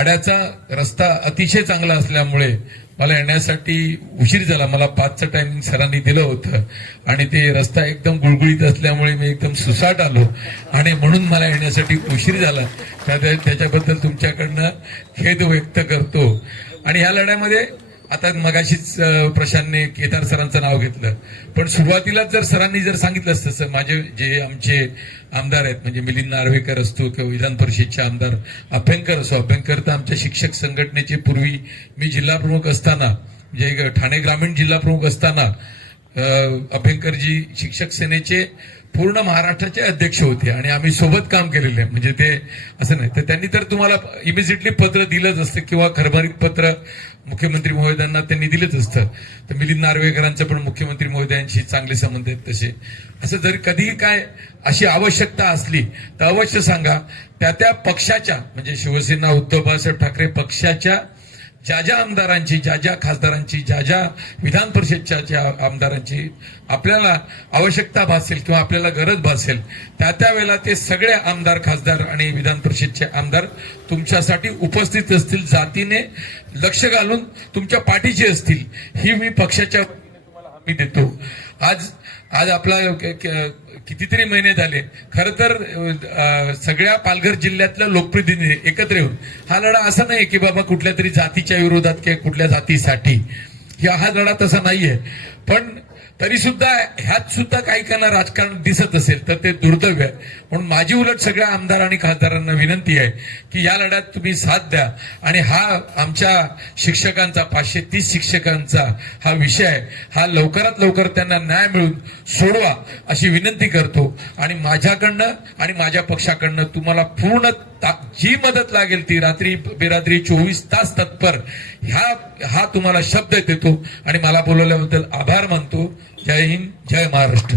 वाड्याचा रस्ता अतिशय चांगला असल्यामुळे मला येण्यासाठी उशीर झाला. मला 5चं टायमिंग सरांनी दिलं होतं आणि ते रस्ता एकदम गुळगुळीत असल्यामुळे मी एकदम सुसाट आलो आणि म्हणून मला येण्यासाठी उशीर झाला. त्याच्याबद्दल तुमच्याकडनं खेद व्यक्त करतो. आणि ह्या लढ्यामध्ये आता मगाशीच प्रशांतने केदार सरांचं नाव घेतलं, पण सुरुवातीला जर सरांनी जर सांगितलं असतं तसं माझे जे आमचे आमदार आहेत म्हणजे मिलिंद नार्वेकर असतो किंवा विधान परिषदचे आमदार अभ्यंकर असो, अभ्यंकर तर आमच्या शिक्षक संघटनेचे पूर्वी मी जिल्हा प्रमुख असताना म्हणजे ठाणे ग्रामीण जिल्हा प्रमुख असताना अभ्यंकरजी शिक्षक सेनेचे पूर्ण महाराष्ट्राचे अध्यक्ष होते आणि आम्ही सोबत काम केलेले आहे. म्हणजे ते असं नाही तर त्यांनी तर तुम्हाला इमिजिएटली पत्र दिलंच असतं किंवा खरबरीत पत्र मुख्यमंत्री महोदयांना त्यांनी दिलंच असतं. तर मिलिंद नार्वेकरांचं पण मुख्यमंत्री महोदयांशी चांगले संबंध आहेत तसे. असं जर कधीही काय अशी आवश्यकता असली तर अवश्य सांगा. त्या पक्षाच्या म्हणजे शिवसेना उद्धव बाळासाहेब ठाकरे पक्षाच्या ज्या आमदारांची ज्या खासदारांची ज्या विधान परिषदच्या आमदारांची आपल्याला आवश्यकता भासेल किंवा आपल्याला गरज भासेल त्या वेळेला ते सगळे आमदार खासदार आणि विधान परिषदचे आमदार तुमच्यासाठी उपस्थित असतील, जातीने लक्ष घालून तुमच्या पाठीशी असतील ही मी पक्षाच्या तुम्हाला हमी देतो. आज आपला कितीतरी महिने झाले खरं तर सगळ्या पालघर जिल्ह्यातल्या लोकप्रतिनिधी एकत्र येऊन हा लढा असा नाही की बाबा कुठल्या तरी जातीच्या विरोधात किंवा कुठल्या जातीसाठी हा लढा तसा नाहीये. पण तरी सुद्धा ह्यात सुद्धा काही काना राजकारण दिसत असेल तर ते दुर्दैव आहे. म्हणून माझी उलट सगळ्या आमदार आणि खासदारांना विनंती आहे की या लढ्यात तुम्ही साथ द्या आणि हा आमच्या शिक्षकांचा 530 शिक्षकांचा हा विषय आहे हा लवकरात लवकर त्यांना न्याय मिळून सोडवा अशी विनंती करतो. आणि माझ्याकडनं आणि माझ्या पक्षाकडनं तुम्हाला पूर्ण जी मदत लागेल ती रात्री बेरात्री 24 तास तत्पर हा तुम्हाला शब्द देतो आणि मला बोलवल्याबद्दल आभार मानतो. जय हिंद, जय महाराष्ट्र.